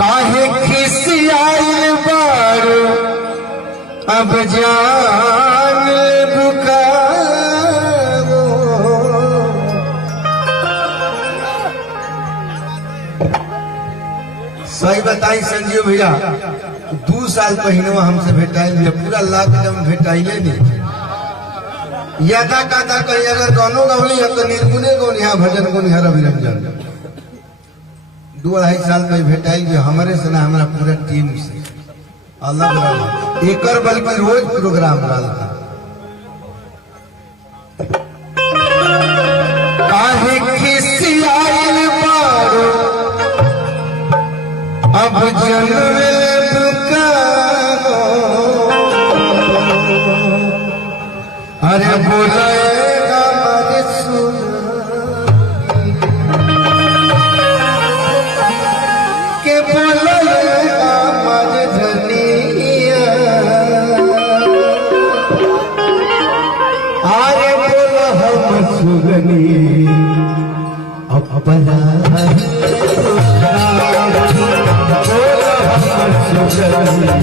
काहे खिसियाइल बारू अब जान बुकारो। सही बताई संजीव भैया, 2 साल पहले हमसे भेटाइल पूरा लॉकडाउन भेटाइले नहीं। यादा कादा कहीं अगर गानो गौली है तो निर्गुणे गौनी है, भजन गौनी है रवि रंजन। 2-2.5 साल में भेटाई जो हमारे से ना हमारा पूरा टीम से अलग अलग एकर बल्कि रोज प्रोग्राम रहा था। काहे खिसियाइल बारो अब जनवे पुकारो। अरे बोलेगा मरे सुन के बोलेगा मरे धनिया। अरे बोला हम सुगनी अपना बोला हम सुगनी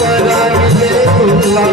पराने उतला।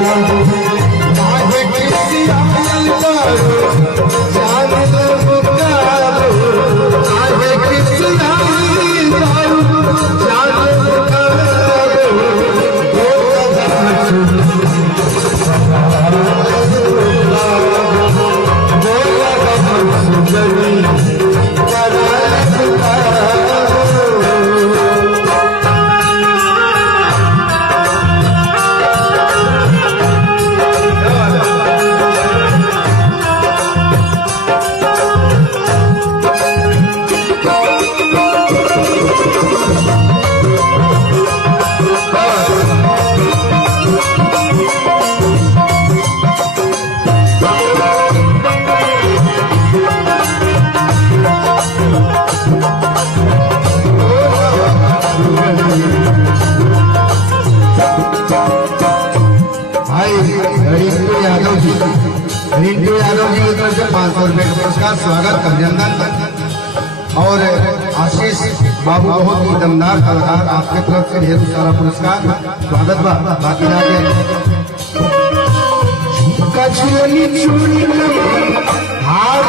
रिंटू यादव जी की तरफ से 500 रुपए का पुरस्कार, स्वागत अभिनंदन। और आशीष बाबू बहुत ही दमदार कलाकार, आपके तरफ से ढेर सारा पुरस्कार, स्वागत बा। बाकी जाके कछुनी चुनी हार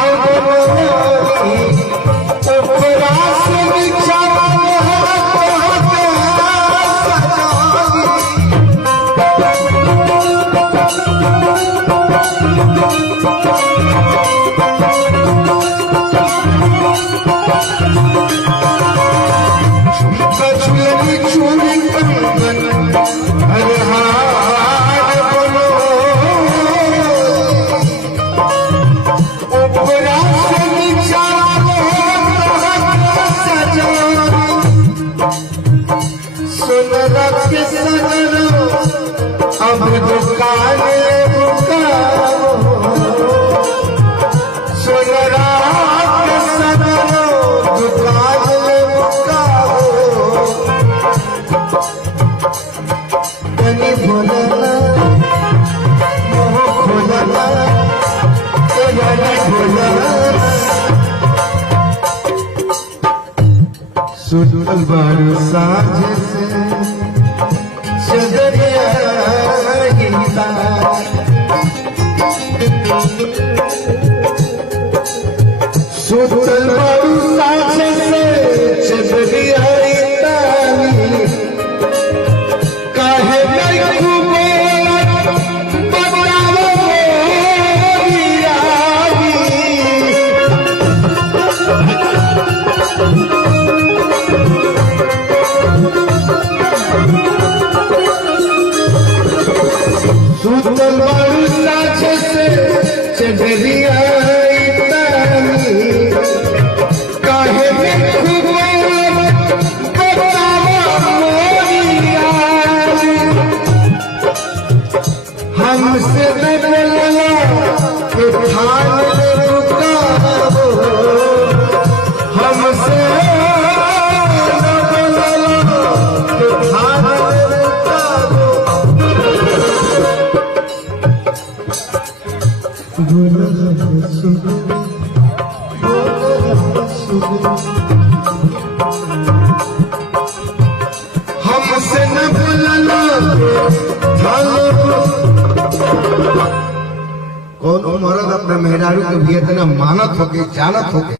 अब दुकान सुनरा के सगरो दुकान बुकाओ। तनी बोलना मोह खोलना तनी बोलना सुतल बारू साँझ से चदरिया सुतल बारू साँझ से चदरिया काहे नहीं सुतल बारू साँझ से चदरिया काहे हमसे बदला के ठान रुकाओ। हमसे बदला के ठान रुकाओ। कौन मर्द अपने मेहरारू के भी इतना मानत होके जानत होके